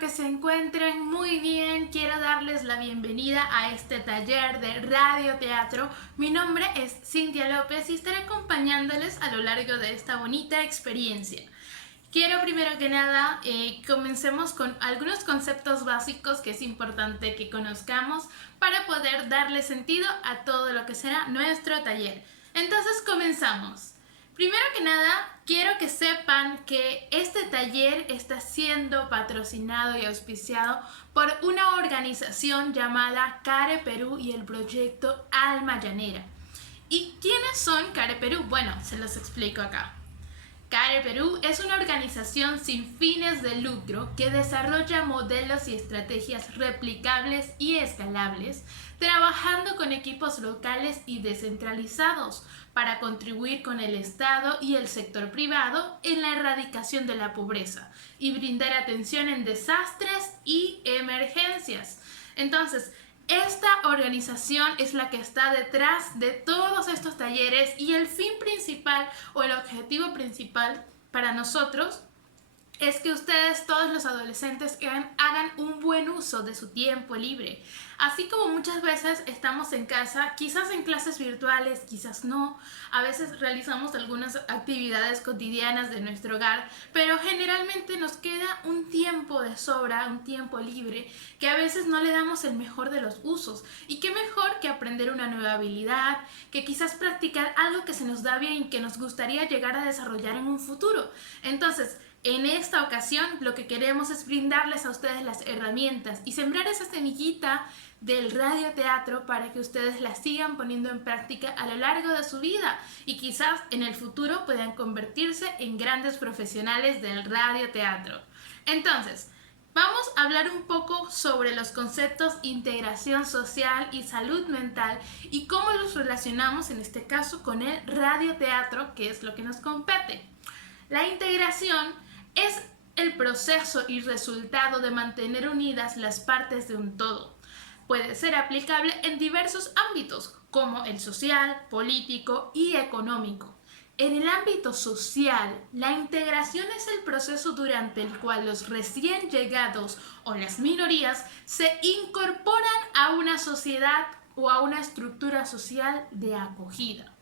que se encuentren muy bien. Quiero darles la bienvenida a este taller de radioteatro. Mi nombre es Cintia López y estaré acompañándoles a lo largo de esta bonita experiencia. Quiero primero que nada comencemos con algunos conceptos básicos que es importante que conozcamos para poder darle sentido a todo lo que será nuestro taller. Entonces comenzamos. Primero que nada, quiero que sepan que este taller está siendo patrocinado y auspiciado por una organización llamada CARE Perú y el proyecto Alma Llanera. ¿Y quiénes son CARE Perú? Bueno, se los explico acá. CARE Perú es una organización sin fines de lucro que desarrolla modelos y estrategias replicables y escalables, trabajando con equipos locales y descentralizados para contribuir con el Estado y el sector privado en la erradicación de la pobreza y brindar atención en desastres y emergencias. Entonces, esta organización es la que está detrás de todos estos talleres y el fin principal o el objetivo principal para nosotros es que ustedes, todos los adolescentes, hagan un buen uso de su tiempo libre. Así como muchas veces estamos en casa, quizás en clases virtuales, quizás no. A veces realizamos algunas actividades cotidianas de nuestro hogar, pero generalmente nos queda un tiempo de sobra, un tiempo libre, que a veces no le damos el mejor de los usos. Y qué mejor que aprender una nueva habilidad, que quizás practicar algo que se nos da bien y que nos gustaría llegar a desarrollar en un futuro. Entonces, en esta ocasión lo que queremos es brindarles a ustedes las herramientas y sembrar esa semillita del radioteatro para que ustedes la sigan poniendo en práctica a lo largo de su vida y quizás en el futuro puedan convertirse en grandes profesionales del radioteatro. Entonces, vamos a hablar un poco sobre los conceptos integración social y salud mental y cómo los relacionamos en este caso con el radioteatro, que es lo que nos compete. La integración es el proceso y resultado de mantener unidas las partes de un todo. Puede ser aplicable en diversos ámbitos, como el social, político y económico. En el ámbito social, la integración es el proceso durante el cual los recién llegados o las minorías se incorporan a una sociedad o a una estructura social de acogida.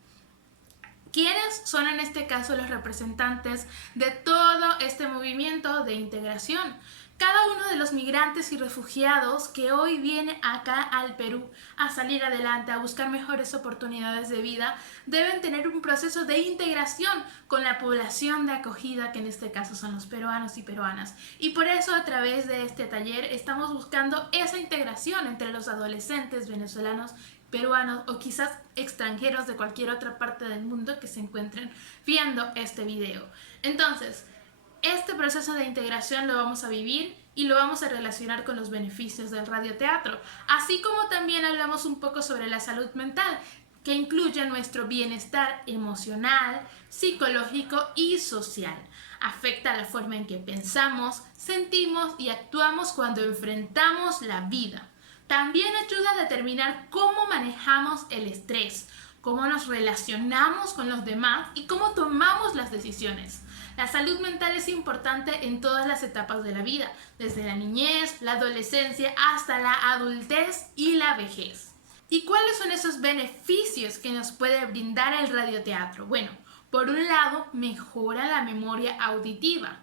¿Quiénes son en este caso los representantes de todo este movimiento de integración? Cada uno de los migrantes y refugiados que hoy viene acá al Perú a salir adelante, a buscar mejores oportunidades de vida, deben tener un proceso de integración con la población de acogida, que en este caso son los peruanos y peruanas. Y por eso a través de este taller estamos buscando esa integración entre los adolescentes venezolanos, peruanos o quizás extranjeros de cualquier otra parte del mundo que se encuentren viendo este video. Entonces, este proceso de integración lo vamos a vivir y lo vamos a relacionar con los beneficios del radioteatro, así como también hablamos un poco sobre la salud mental, que incluye nuestro bienestar emocional, psicológico y social. Afecta la forma en que pensamos, sentimos y actuamos cuando enfrentamos la vida. También ayuda a determinar cómo manejamos el estrés, cómo nos relacionamos con los demás y cómo tomamos las decisiones. La salud mental es importante en todas las etapas de la vida, desde la niñez, la adolescencia, hasta la adultez y la vejez. ¿Y cuáles son esos beneficios que nos puede brindar el radioteatro? Bueno, por un lado, mejora la memoria auditiva.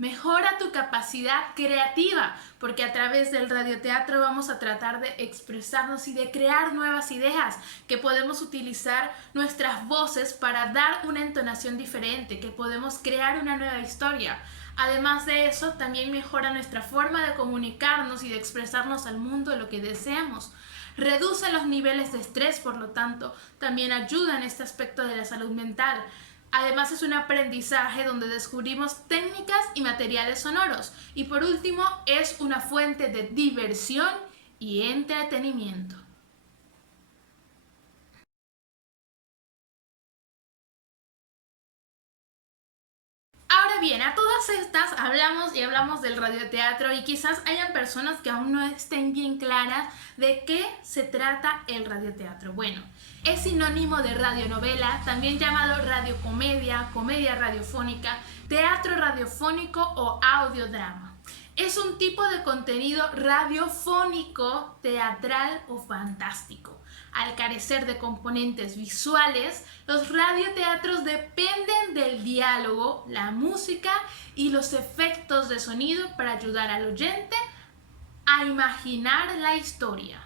Mejora tu capacidad creativa, porque a través del radioteatro vamos a tratar de expresarnos y de crear nuevas ideas, que podemos utilizar nuestras voces para dar una entonación diferente, que podemos crear una nueva historia. Además de eso, también mejora nuestra forma de comunicarnos y de expresarnos al mundo lo que deseamos. Reduce los niveles de estrés, por lo tanto, también ayuda en este aspecto de la salud mental. Además es un aprendizaje donde descubrimos técnicas y materiales sonoros. Y por último, es una fuente de diversión y entretenimiento. Ahora bien, a todas estas hablamos del radioteatro y quizás hayan personas que aún no estén bien claras de qué se trata el radioteatro. Bueno, es sinónimo de radionovela, también llamado radiocomedia, comedia radiofónica, teatro radiofónico o audiodrama. es un tipo de contenido radiofónico, teatral o fantástico. Al carecer de componentes visuales, los radioteatros dependen del diálogo, la música y los efectos de sonido para ayudar al oyente a imaginar la historia.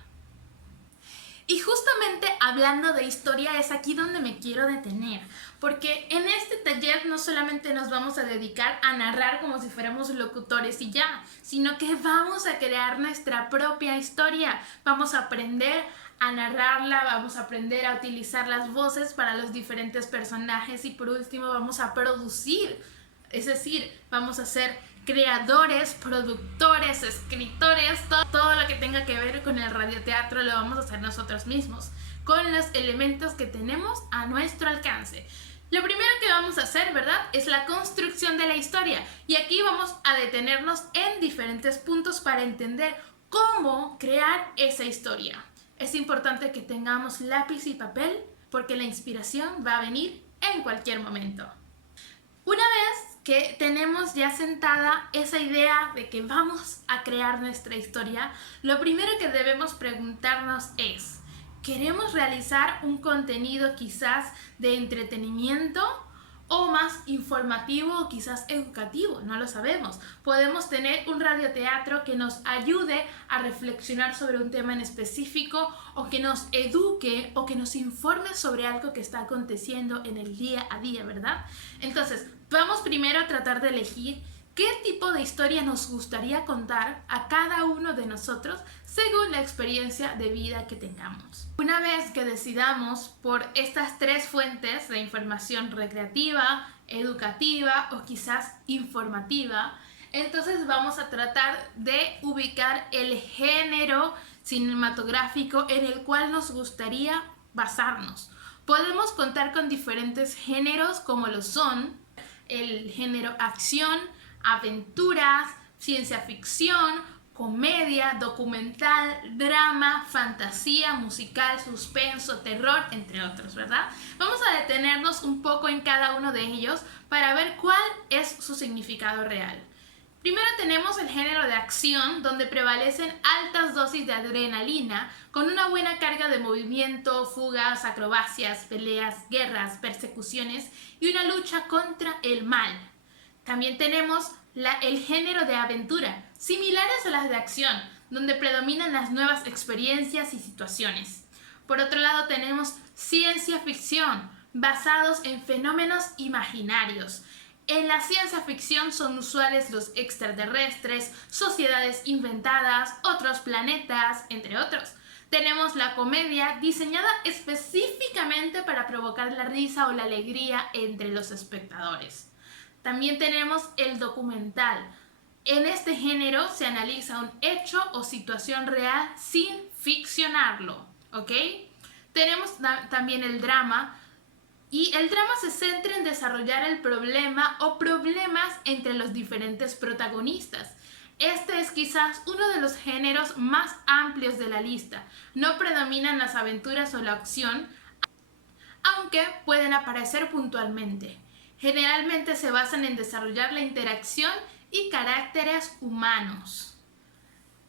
Y justamente hablando de historia es aquí donde me quiero detener, porque en este taller no solamente nos vamos a dedicar a narrar como si fuéramos locutores y ya, sino que vamos a crear nuestra propia historia, vamos a aprender a narrarla, vamos a aprender a utilizar las voces para los diferentes personajes y por último vamos a producir, es decir, vamos a ser creadores, productores, escritores, todo lo que tenga que ver con el radioteatro lo vamos a hacer nosotros mismos, con los elementos que tenemos a nuestro alcance. Lo primero que vamos a hacer, ¿verdad?, es la construcción de la historia. Y aquí vamos a detenernos en diferentes puntos para entender cómo crear esa historia. Es importante que tengamos lápiz y papel porque la inspiración va a venir en cualquier momento. Una vez que tenemos ya sentada esa idea de que vamos a crear nuestra historia, lo primero que debemos preguntarnos es, ¿queremos realizar un contenido quizás de entretenimiento o más informativo o quizás educativo? No lo sabemos. Podemos tener un radioteatro que nos ayude a reflexionar sobre un tema en específico o que nos eduque o que nos informe sobre algo que está aconteciendo en el día a día, ¿verdad? Entonces, vamos primero a tratar de elegir qué tipo de historia nos gustaría contar a cada uno de nosotros según la experiencia de vida que tengamos. Una vez que decidamos por estas tres fuentes de información recreativa, educativa o quizás informativa, entonces vamos a tratar de ubicar el género cinematográfico en el cual nos gustaría basarnos. Podemos contar con diferentes géneros como lo son el género acción, aventuras, ciencia ficción, comedia, documental, drama, fantasía, musical, suspenso, terror, entre otros, ¿verdad? Vamos a detenernos un poco en cada uno de ellos para ver cuál es su significado real. Primero tenemos el género de acción, donde prevalecen altas dosis de adrenalina, con una buena carga de movimiento, fugas, acrobacias, peleas, guerras, persecuciones y una lucha contra el mal. También tenemos el género de aventura, similares a las de acción, donde predominan las nuevas experiencias y situaciones. Por otro lado tenemos ciencia ficción, basados en fenómenos imaginarios. En la ciencia ficción son usuales los extraterrestres, sociedades inventadas, otros planetas, entre otros. Tenemos la comedia, diseñada específicamente para provocar la risa o la alegría entre los espectadores. También tenemos el documental. En este género se analiza un hecho o situación real sin ficcionarlo, ¿ok? Tenemos también el drama. Y el drama se centra en desarrollar el problema o problemas entre los diferentes protagonistas. Este es quizás uno de los géneros más amplios de la lista. No predominan las aventuras o la acción, aunque pueden aparecer puntualmente. Generalmente se basan en desarrollar la interacción y caracteres humanos.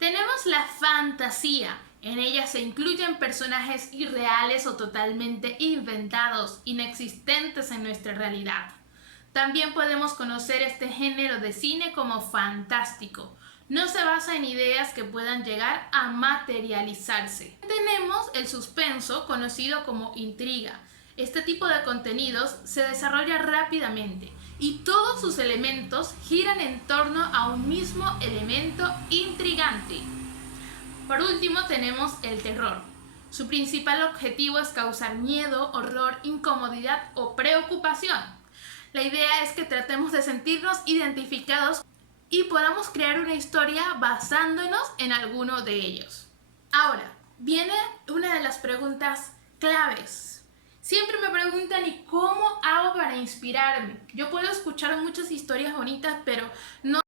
Tenemos la fantasía. En ella se incluyen personajes irreales o totalmente inventados, inexistentes en nuestra realidad. También podemos conocer este género de cine como fantástico. No se basa en ideas que puedan llegar a materializarse. Tenemos el suspenso, conocido como intriga. Este tipo de contenidos se desarrolla rápidamente y todos sus elementos giran en torno a un mismo elemento intrigante. Por último tenemos el terror. Su principal objetivo es causar miedo, horror, incomodidad o preocupación. La idea es que tratemos de sentirnos identificados y podamos crear una historia basándonos en alguno de ellos. Ahora, viene una de las preguntas claves. Siempre me preguntan, ¿y cómo hago para inspirarme? Yo puedo escuchar muchas historias bonitas, pero no.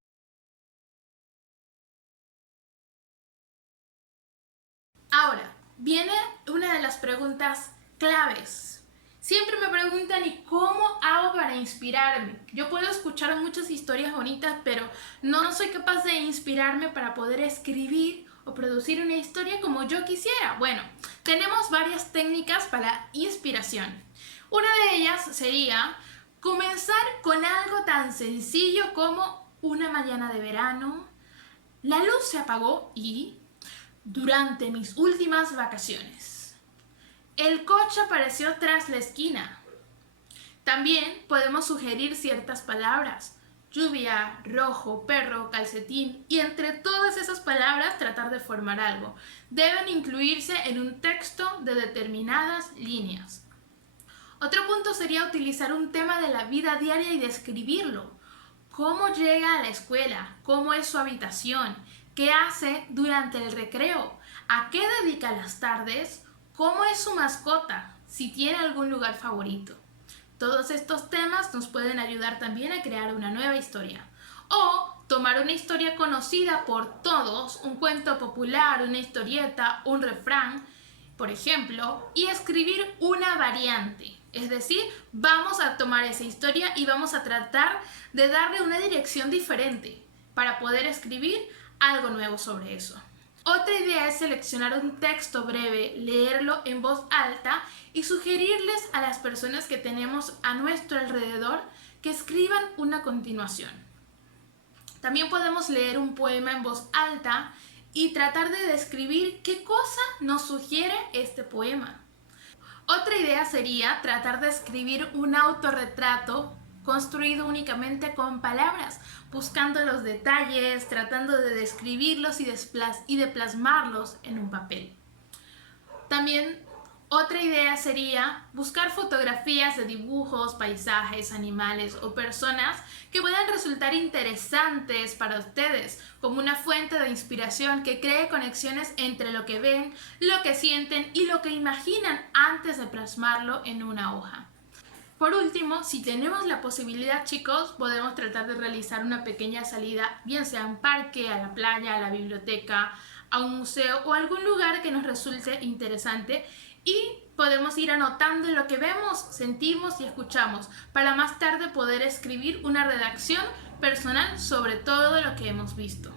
Ahora, viene una de las preguntas claves. Siempre me preguntan, ¿y cómo hago para inspirarme? Yo puedo escuchar muchas historias bonitas, pero no soy capaz de inspirarme para poder escribir o producir una historia como yo quisiera. Bueno, tenemos varias técnicas para inspiración. Una de ellas sería comenzar con algo tan sencillo como una mañana de verano, la luz se apagó y durante mis últimas vacaciones. El coche apareció tras la esquina. También podemos sugerir ciertas palabras. Lluvia, rojo, perro, calcetín. Y entre todas esas palabras tratar de formar algo. Deben incluirse en un texto de determinadas líneas. Otro punto sería utilizar un tema de la vida diaria y describirlo. ¿Cómo llega a la escuela? ¿Cómo es su habitación? ¿Qué hace durante el recreo? ¿A qué dedica las tardes? ¿Cómo es su mascota? Si tiene algún lugar favorito. Todos estos temas nos pueden ayudar también a crear una nueva historia. O tomar una historia conocida por todos, un cuento popular, una historieta, un refrán, por ejemplo, y escribir una variante. Es decir, vamos a tomar esa historia y vamos a tratar de darle una dirección diferente para poder escribir algo nuevo sobre eso. Otra idea es seleccionar un texto breve, leerlo en voz alta y sugerirles a las personas que tenemos a nuestro alrededor que escriban una continuación. También podemos leer un poema en voz alta y tratar de describir qué cosa nos sugiere este poema. Otra idea sería tratar de escribir un autorretrato construido únicamente con palabras, buscando los detalles, tratando de describirlos y de plasmarlos en un papel. También otra idea sería buscar fotografías de dibujos, paisajes, animales o personas que puedan resultar interesantes para ustedes, como una fuente de inspiración que cree conexiones entre lo que ven, lo que sienten y lo que imaginan antes de plasmarlo en una hoja. Por último, si tenemos la posibilidad, chicos, podemos tratar de realizar una pequeña salida, bien sea a un parque, a la playa, a la biblioteca, a un museo o algún lugar que nos resulte interesante y podemos ir anotando lo que vemos, sentimos y escuchamos para más tarde poder escribir una redacción personal sobre todo lo que hemos visto.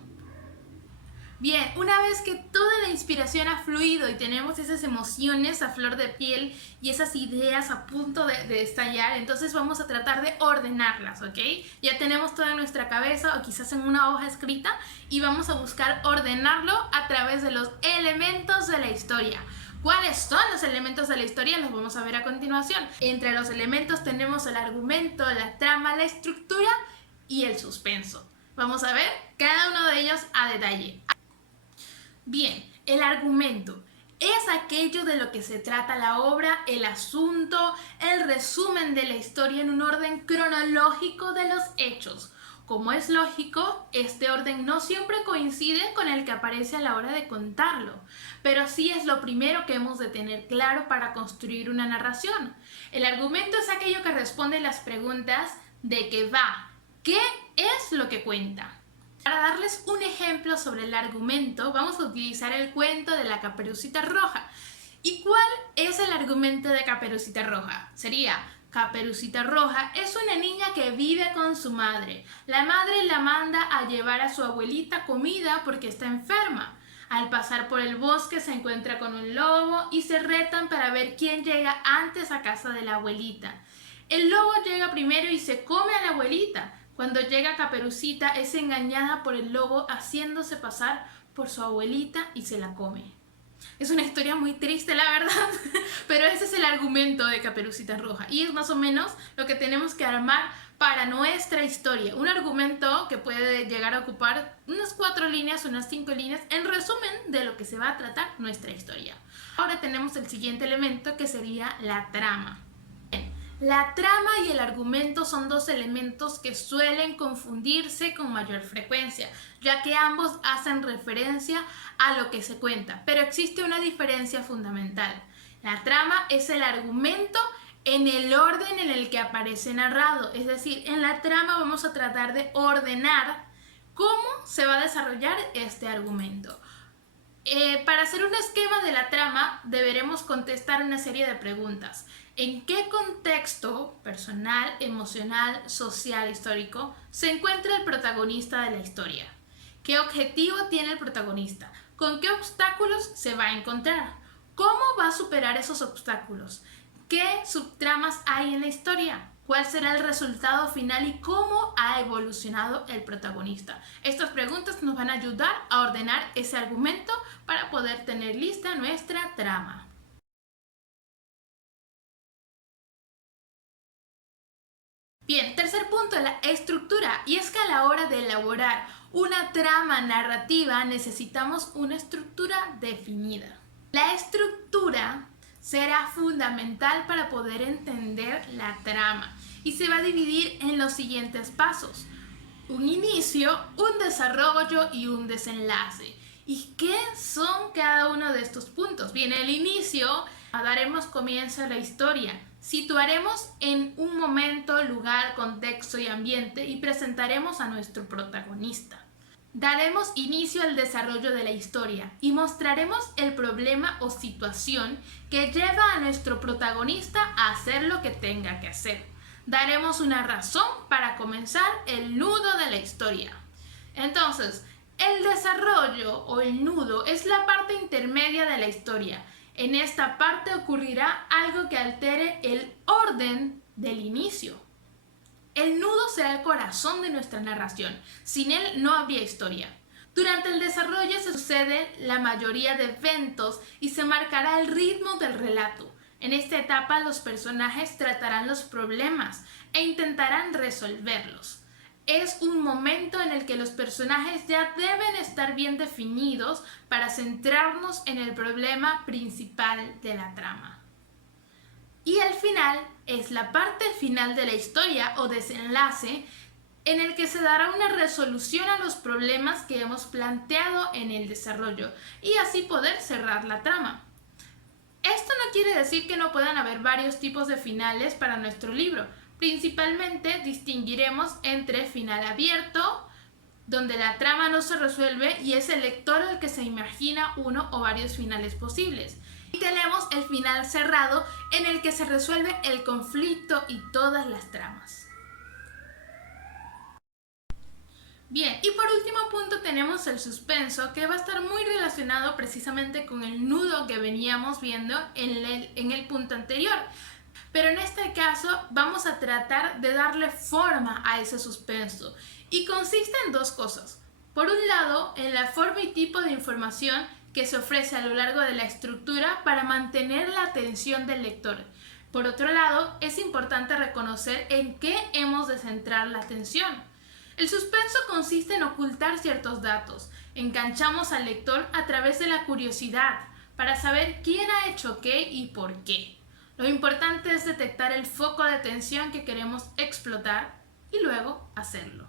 Bien, una vez que toda la inspiración ha fluido y tenemos esas emociones a flor de piel y esas ideas a punto de estallar, entonces vamos a tratar de ordenarlas, ¿ok? Ya tenemos todo en nuestra cabeza o quizás en una hoja escrita y vamos a buscar ordenarlo a través de los elementos de la historia. ¿Cuáles son los elementos de la historia? Los vamos a ver a continuación. Entre los elementos tenemos el argumento, la trama, la estructura y el suspenso. Vamos a ver cada uno de ellos a detalle. Bien, el argumento es aquello de lo que se trata la obra, el asunto, el resumen de la historia en un orden cronológico de los hechos. Como es lógico, este orden no siempre coincide con el que aparece a la hora de contarlo, pero sí es lo primero que hemos de tener claro para construir una narración. El argumento es aquello que responde las preguntas de qué va, qué es lo que cuenta. Para darles un ejemplo sobre el argumento, vamos a utilizar el cuento de la Caperucita Roja. ¿Y cuál es el argumento de Caperucita Roja? Sería: Caperucita Roja es una niña que vive con su madre. La madre la manda a llevar a su abuelita comida porque está enferma. Al pasar por el bosque se encuentra con un lobo y se retan para ver quién llega antes a casa de la abuelita. El lobo llega primero y se come a la abuelita. Cuando llega Caperucita es engañada por el lobo haciéndose pasar por su abuelita y se la come. Es una historia muy triste, la verdad, pero ese es el argumento de Caperucita Roja y es más o menos lo que tenemos que armar para nuestra historia. Un argumento que puede llegar a ocupar unas 4 líneas, unas 5 líneas, en resumen de lo que se va a tratar nuestra historia. Ahora tenemos el siguiente elemento que sería la trama. La trama y el argumento son dos elementos que suelen confundirse con mayor frecuencia, ya que ambos hacen referencia a lo que se cuenta, pero existe una diferencia fundamental. La trama es el argumento en el orden en el que aparece narrado, es decir, en la trama vamos a tratar de ordenar cómo se va a desarrollar este argumento. Para hacer un esquema de la trama, deberemos contestar una serie de preguntas. ¿En qué contexto personal, emocional, social, histórico se encuentra el protagonista de la historia? ¿Qué objetivo tiene el protagonista? ¿Con qué obstáculos se va a encontrar? ¿Cómo va a superar esos obstáculos? ¿Qué subtramas hay en la historia? ¿Cuál será el resultado final y cómo ha evolucionado el protagonista? Estas preguntas nos van a ayudar a ordenar ese argumento para poder tener lista nuestra trama. Bien, tercer punto, la estructura. Y es que a la hora de elaborar una trama narrativa necesitamos una estructura definida. La estructura será fundamental para poder entender la trama y se va a dividir en los siguientes pasos: un inicio, un desarrollo y un desenlace. ¿Y qué son cada uno de estos puntos? Bien, el inicio, daremos comienzo a la historia. Situaremos en un momento, lugar, contexto y ambiente y presentaremos a nuestro protagonista. Daremos inicio al desarrollo de la historia y mostraremos el problema o situación que lleva a nuestro protagonista a hacer lo que tenga que hacer. Daremos una razón para comenzar el nudo de la historia. Entonces, el desarrollo o el nudo es la parte intermedia de la historia. En esta parte ocurrirá algo que altere el orden del inicio. El nudo será el corazón de nuestra narración. Sin él no habría historia. Durante el desarrollo se suceden la mayoría de eventos y se marcará el ritmo del relato. En esta etapa los personajes tratarán los problemas e intentarán resolverlos. Es un momento en el que los personajes ya deben estar bien definidos para centrarnos en el problema principal de la trama. Y el final es la parte final de la historia o desenlace en el que se dará una resolución a los problemas que hemos planteado en el desarrollo y así poder cerrar la trama. Esto no quiere decir que no puedan haber varios tipos de finales para nuestro libro. Principalmente distinguiremos entre final abierto, donde la trama no se resuelve y es el lector el que se imagina uno o varios finales posibles. Y tenemos el final cerrado en el que se resuelve el conflicto y todas las tramas. Bien, y por último punto tenemos el suspenso, que va a estar muy relacionado precisamente con el nudo que veníamos viendo en el punto anterior. Pero en este caso vamos a tratar de darle forma a ese suspenso y consiste en dos cosas. Por un lado, en la forma y tipo de información que se ofrece a lo largo de la estructura para mantener la atención del lector. Por otro lado, es importante reconocer en qué hemos de centrar la atención. El suspenso consiste en ocultar ciertos datos. Enganchamos al lector a través de la curiosidad para saber quién ha hecho qué y por qué. Lo importante es detectar el foco de atención que queremos explotar y luego hacerlo.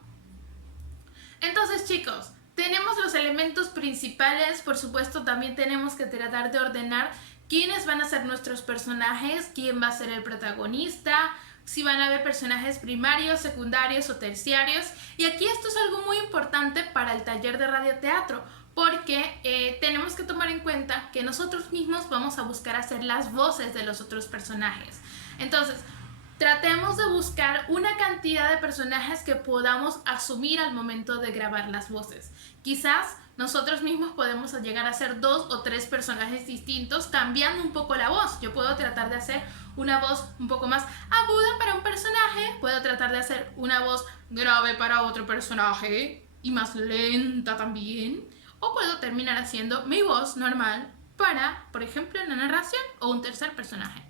Entonces, chicos, tenemos los elementos principales. Por supuesto, también tenemos que tratar de ordenar quiénes van a ser nuestros personajes, quién va a ser el protagonista, si van a haber personajes primarios, secundarios o terciarios. Y aquí esto es algo muy importante para el taller de radioteatro, porque tenemos que tomar en cuenta que nosotros mismos vamos a buscar hacer las voces de los otros personajes. Entonces, tratemos de buscar una cantidad de personajes que podamos asumir al momento de grabar las voces. Quizás nosotros mismos podemos llegar a ser 2 o 3 personajes distintos, cambiando un poco la voz. Yo puedo tratar de hacer una voz un poco más aguda para un personaje, puedo tratar de hacer una voz grave para otro personaje y más lenta también, o puedo terminar haciendo mi voz normal para, por ejemplo, una narración o un tercer personaje.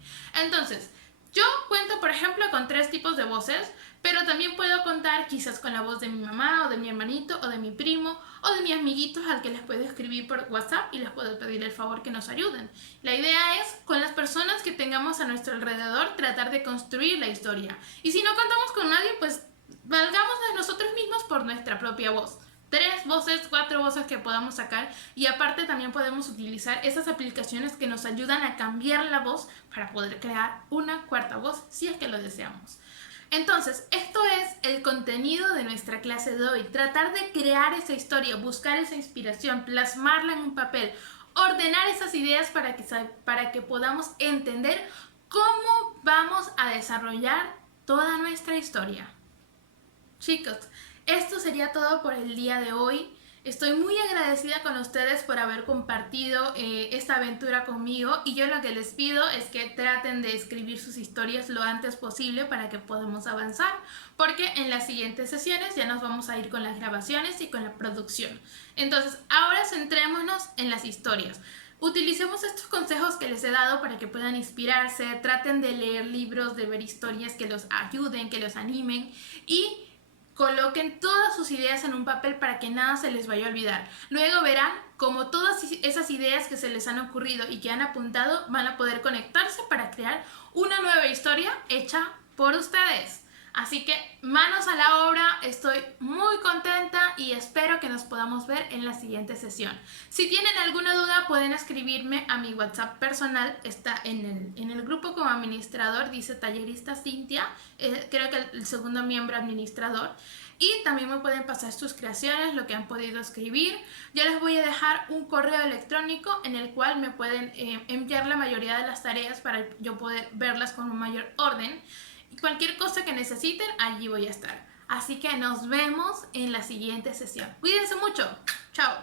Entonces, yo cuento, por ejemplo, con 3 tipos de voces, pero también puedo contar quizás con la voz de mi mamá o de mi hermanito o de mi primo o de mis amiguitos al que les puedo escribir por WhatsApp y les puedo pedir el favor que nos ayuden. La idea es, con las personas que tengamos a nuestro alrededor, tratar de construir la historia. Y si no contamos con nadie, pues valgamos de nosotros mismos por nuestra propia voz. 3 voces, 4 voces que podamos sacar, y aparte también podemos utilizar esas aplicaciones que nos ayudan a cambiar la voz para poder crear una cuarta voz si es que lo deseamos. Entonces, esto es el contenido de nuestra clase de hoy. Tratar de crear esa historia, buscar esa inspiración, plasmarla en un papel ordenar esas ideas para que podamos entender cómo vamos a desarrollar toda nuestra historia. Chicos, esto sería todo por el día de hoy. Estoy muy agradecida con ustedes por haber compartido esta aventura conmigo, y yo lo que les pido es que traten de escribir sus historias lo antes posible para que podamos avanzar, porque en las siguientes sesiones ya nos vamos a ir con las grabaciones y con la producción. Entonces, ahora centrémonos en las historias. Utilicemos estos consejos que les he dado para que puedan inspirarse, traten de leer libros, de ver historias que los ayuden, que los animen, y coloquen todas sus ideas en un papel para que nada se les vaya a olvidar. Luego verán cómo todas esas ideas que se les han ocurrido y que han apuntado van a poder conectarse para crear una nueva historia hecha por ustedes. Así que manos a la obra, estoy muy contenta y espero que nos podamos ver en la siguiente sesión. Si tienen alguna duda pueden escribirme a mi WhatsApp personal, está en el grupo como administrador, dice Tallerista Cintia, creo que el segundo miembro administrador. Y también me pueden pasar sus creaciones, lo que han podido escribir. Yo les voy a dejar un correo electrónico en el cual me pueden enviar la mayoría de las tareas para yo poder verlas con un mayor orden. Y cualquier cosa que necesiten, allí voy a estar. Así que nos vemos en la siguiente sesión. Cuídense mucho. Chao.